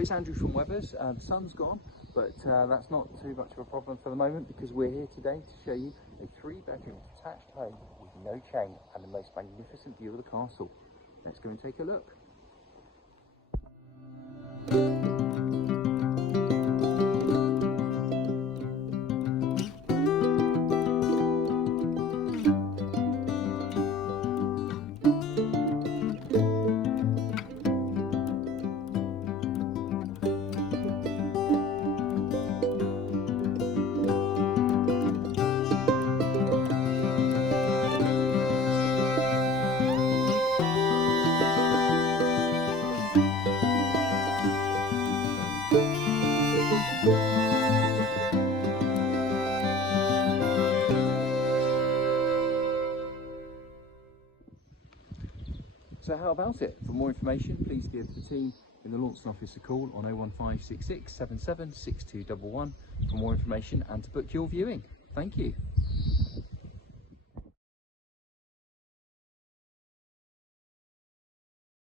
it's Andrew from Webbers. The sun's gone, but that's not too much of a problem for the moment because we're here today to show you a 3-bedroom detached home with no chain and the most magnificent view of the castle. Let's go and take a look. So how about it? For more information, please give the team in the Launceston office a call on 01566 77 6211 for more information and to book your viewing. Thank you.